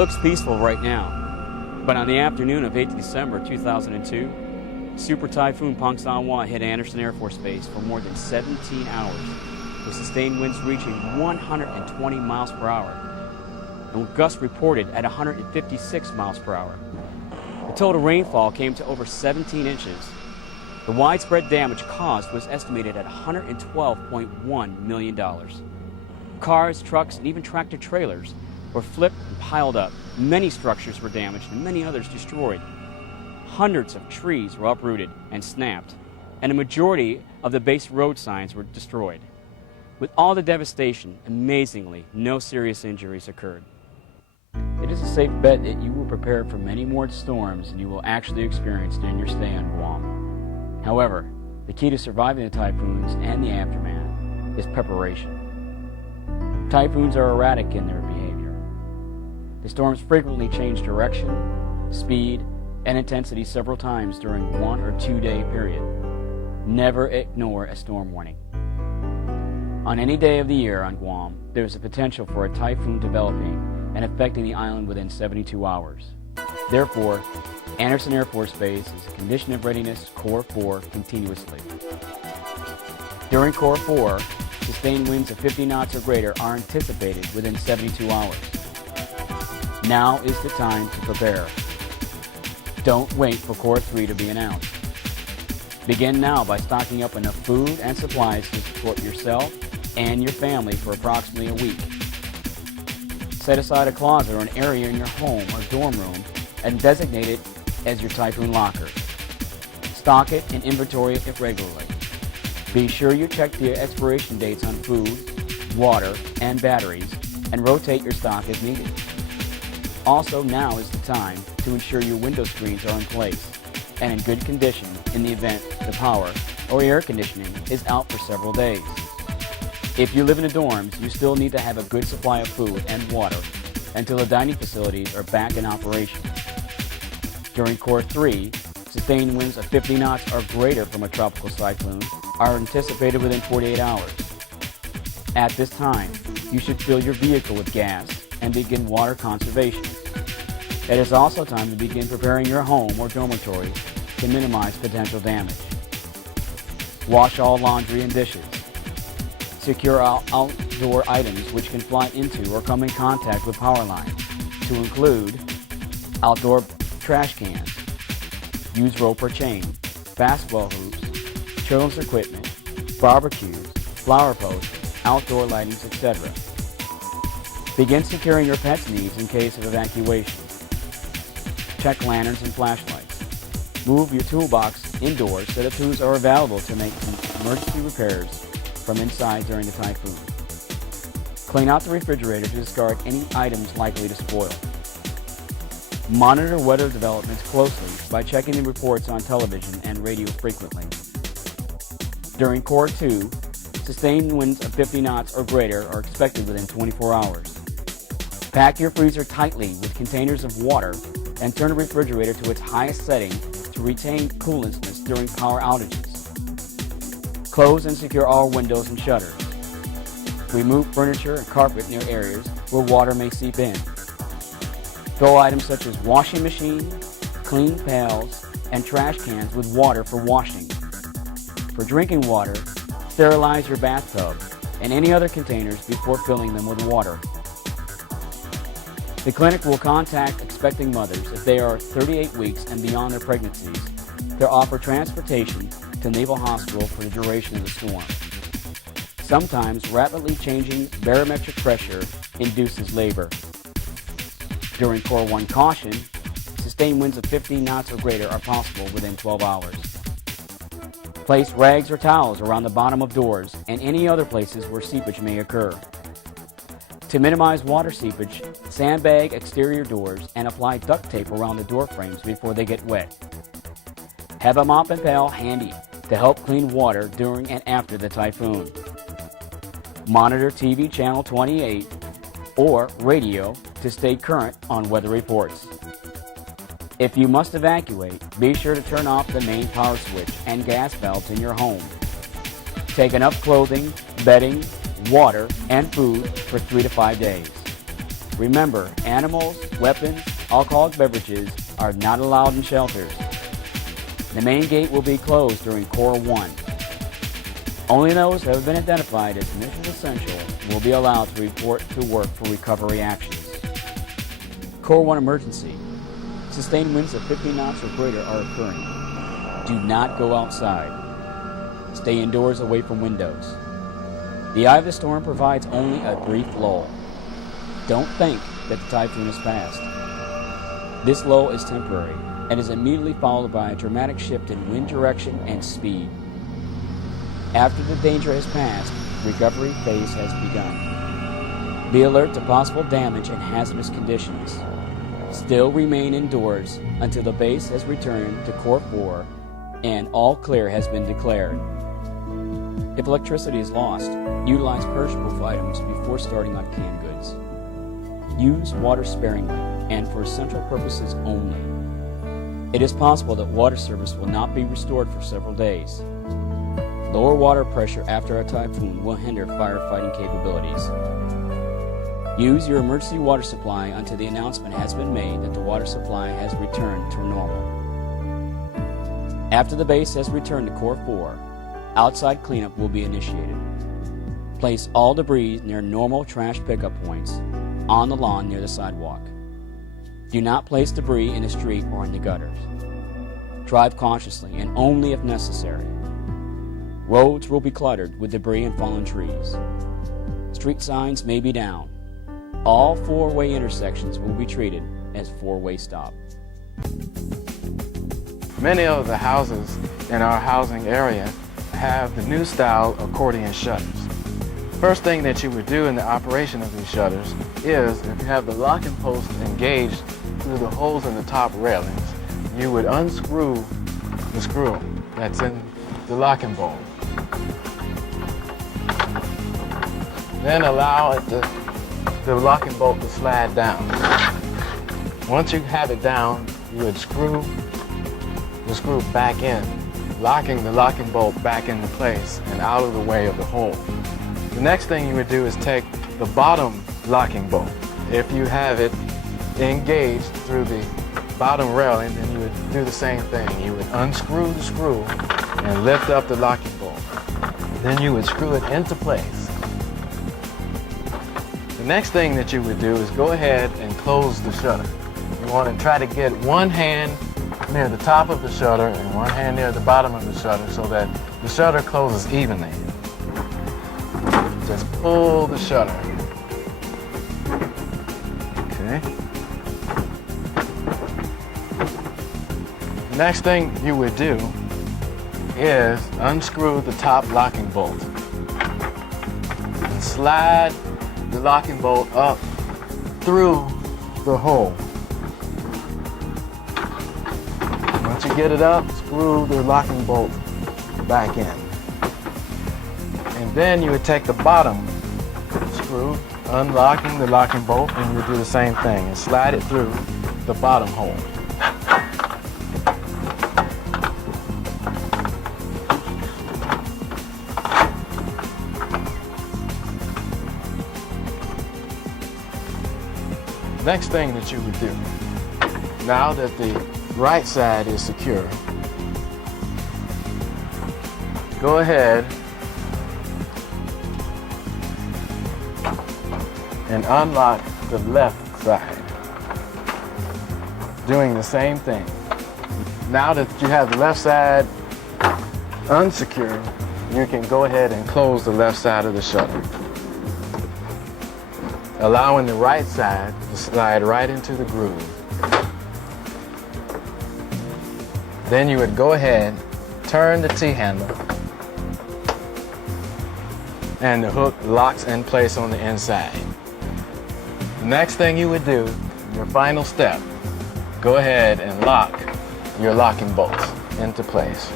looks peaceful right now, but on the afternoon of 8th December 2002, Super Typhoon Pangsanwa hit Andersen Air Force Base for more than 17 hours, with sustained winds reaching 120 miles per hour, and with gusts reported at 156 miles per hour. The total rainfall came to over 17 inches. The widespread damage caused was estimated at $112.1 million. Cars, trucks, and even tractor-trailers were flipped and piled up. Many structures were damaged and many others destroyed. Hundreds of trees were uprooted and snapped, and a majority of the base road signs were destroyed. With all the devastation, amazingly, no serious injuries occurred. It is a safe bet that you will prepare for many more storms than you will actually experience during your stay on Guam. However, the key to surviving the typhoons and the aftermath is preparation. Typhoons are erratic in their behavior. The storms frequently change direction, speed, and intensity several times during 1 or 2 day period. Never ignore a storm warning. On any day of the year on Guam, there is a potential for a typhoon developing and affecting the island within 72 hours. Therefore, Andersen Air Force Base is in condition of readiness Core 4 continuously. During Core 4, sustained winds of 50 knots or greater are anticipated within 72 hours. Now is the time to prepare. Don't wait for Core 3 to be announced. Begin now by stocking up enough food and supplies to support yourself and your family for approximately a week. Set aside a closet or an area in your home or dorm room and designate it as your typhoon locker. Stock it and inventory it regularly. Be sure you check the expiration dates on food, water, and batteries, and rotate your stock as needed. Also, now is the time to ensure your window screens are in place and in good condition in the event the power or air conditioning is out for several days. If you live in the dorms, you still need to have a good supply of food and water until the dining facilities are back in operation. During Core 3, sustained winds of 50 knots or greater from a tropical cyclone are anticipated within 48 hours. At this time, you should fill your vehicle with gas and begin water conservation. It is also time to begin preparing your home or dormitory to minimize potential damage. Wash all laundry and dishes. Secure outdoor items which can fly into or come in contact with power lines, to include outdoor trash cans. Use rope or chain, basketball hoops, children's equipment, barbecues, flower posts, outdoor lightings, etc. Begin securing your pet's needs in case of evacuation. Check lanterns and flashlights. Move your toolbox indoors so the tools are available to make emergency repairs from inside during the typhoon. Clean out the refrigerator to discard any items likely to spoil. Monitor weather developments closely by checking the reports on television and radio frequently. During Core 2, sustained winds of 50 knots or greater are expected within 24 hours. Pack your freezer tightly with containers of water and turn the refrigerator to its highest setting to retain coolness during power outages. Close and secure all windows and shutters. Remove furniture and carpet near areas where water may seep in. Fill items such as washing machine, clean pails, and trash cans with water for washing. For drinking water, sterilize your bathtub and any other containers before filling them with water. The clinic will contact expecting mothers if they are 38 weeks and beyond their pregnancies to offer transportation to Naval Hospital for the duration of the storm. Sometimes rapidly changing barometric pressure induces labor. During Core 1 caution, sustained winds of 50 knots or greater are possible within 12 hours. Place rags or towels around the bottom of doors and any other places where seepage may occur. To minimize water seepage, sandbag exterior doors and apply duct tape around the door frames before they get wet. Have a mop and pail handy to help clean water during and after the typhoon. Monitor TV channel 28 or radio to stay current on weather reports. If you must evacuate, be sure to turn off the main power switch and gas valves in your home. Take enough clothing, bedding, water, and food for 3 to 5 days. Remember, animals, weapons, alcoholic beverages are not allowed in shelters. The main gate will be closed during Core 1. Only those who have been identified as mission essential will be allowed to report to work for recovery actions. Core 1 emergency. Sustained winds of 50 knots or greater are occurring. Do not go outside. Stay indoors away from windows. The eye of the storm provides only a brief lull. Don't think that the typhoon has passed. This lull is temporary and is immediately followed by a dramatic shift in wind direction and speed. After the danger has passed, recovery phase has begun. Be alert to possible damage and hazardous conditions. Still remain indoors until the base has returned to Core 4 and all clear has been declared. If electricity is lost, utilize perishable items before starting on canned goods. Use water sparingly and for essential purposes only. It is possible that water service will not be restored for several days. Lower water pressure after a typhoon will hinder firefighting capabilities. Use your emergency water supply until the announcement has been made that the water supply has returned to normal. After the base has returned to Core 4, outside cleanup will be initiated. Place all debris near normal trash pickup points, on the lawn near the sidewalk. Do not place debris in the street or in the gutters. Drive cautiously and only if necessary. Roads will be cluttered with debris and fallen trees. Street signs may be down. All four-way intersections will be treated as four-way stop. Many of the houses in our housing area have the new style accordion shutters. First thing that you would do in the operation of these shutters is, if you have the locking post engaged through the holes in the top railings, you would unscrew the screw that's in the locking bolt. Then allow the locking bolt to slide down. Once you have it down, you would screw the screw back in, locking the locking bolt back into place and out of the way of the hole. The next thing you would do is take the bottom locking bolt. If you have it engaged through the bottom railing, then you would do the same thing. You would unscrew the screw and lift up the locking bolt. Then you would screw it into place. The next thing that you would do is go ahead and close the shutter. You want to try to get one hand near the top of the shutter and one hand near the bottom of the shutter so that the shutter closes evenly. Just pull the shutter. Okay. The next thing you would do is unscrew the top locking bolt and slide the locking bolt up through the hole. Once you get it up, screw the locking bolt back in. And then you would take the bottom screw, unlocking the locking bolt, and you would do the same thing and slide it through the bottom hole. Next thing that you would do, now that the right side is secure, go ahead and unlock the left side, doing the same thing. Now that you have the left side unsecured, you can go ahead and close the left side of the shutter, allowing the right side to slide right into the groove. Then you would go ahead, turn the T-handle, and the hook locks in place on the inside. The next thing you would do, your final step, go ahead and lock your locking bolts into place.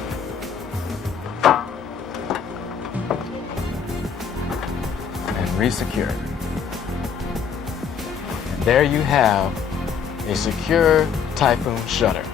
And resecure. And there you have a secure Typhoon shutter.